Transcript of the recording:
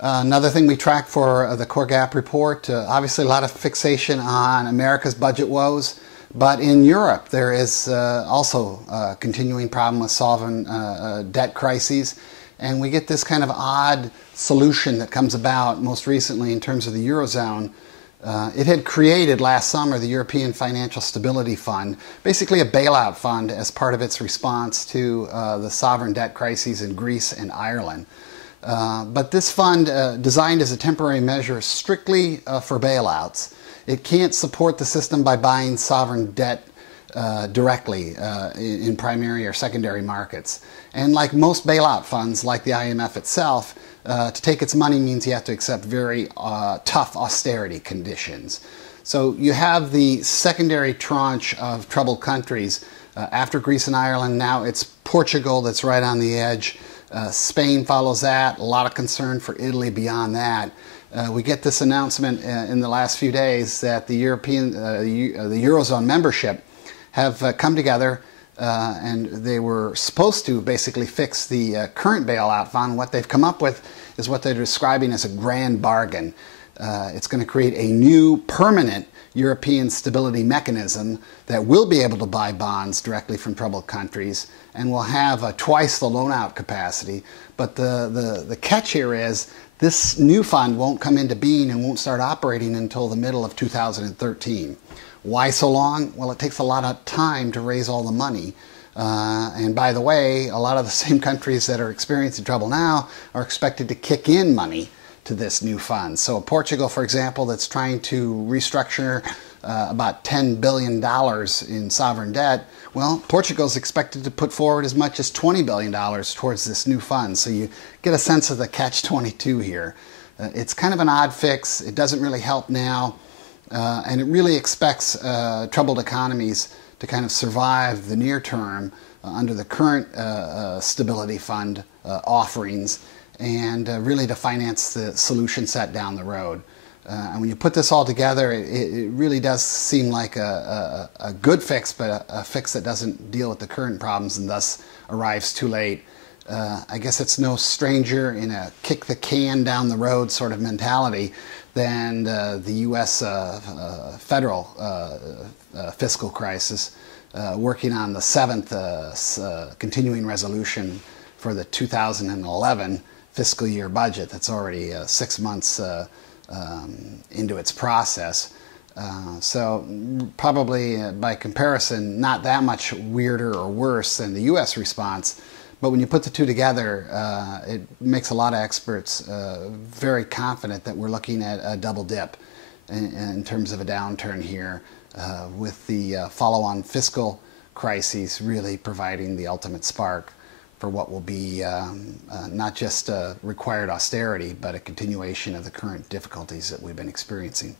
Another thing we track for the core gap report, obviously a lot of fixation on America's budget woes, but in Europe there is also a continuing problem with sovereign debt crises, and we get this kind of odd solution that comes about most recently in terms of the Eurozone. It had created last summer the European Financial Stability Fund, basically a bailout fund as part of its response to the sovereign debt crises in Greece and Ireland. But this fund, designed as a temporary measure strictly for bailouts, it can't support the system by buying sovereign debt directly in primary or secondary markets. And like most bailout funds, like the IMF itself, to take its money means you have to accept very tough austerity conditions. So you have the secondary tranche of troubled countries. After Greece and Ireland, now it's Portugal that's right on the edge. Spain follows that, a lot of concern for Italy beyond that. We get this announcement in the last few days that the Eurozone membership have come together and they were supposed to basically fix the current bailout fund. What they've come up with is what they're describing as a grand bargain. It's going to create a new permanent European stability mechanism that will be able to buy bonds directly from troubled countries and will have twice the loan out capacity. But the catch here is this new fund won't come into being and won't start operating until the middle of 2013. Why so long? Well, it takes a lot of time to raise all the money. And by the way, a lot of the same countries that are experiencing trouble now are expected to kick in money to this new fund. So Portugal, for example, that's trying to restructure about $10 billion in sovereign debt, well, Portugal's expected to put forward as much as $20 billion towards this new fund. So you get a sense of the catch-22 here. It's kind of an odd fix. It doesn't really help now. And it really expects troubled economies to kind of survive the near term under the current stability fund offerings, and really to finance the solution set down the road. And when you put this all together, it really does seem like a good fix, but a fix that doesn't deal with the current problems and thus arrives too late. I guess it's no stranger in a kick the can down the road sort of mentality than the U.S. Federal fiscal crisis, working on the 7th continuing resolution for the 2011 fiscal year budget that's already 6 months into its process. So probably by comparison not that much weirder or worse than the U.S. response, but when you put the two together, it makes a lot of experts very confident that we're looking at a double dip in terms of a downturn here, with the follow-on fiscal crises really providing the ultimate spark for what will be not just required austerity, but a continuation of the current difficulties that we've been experiencing.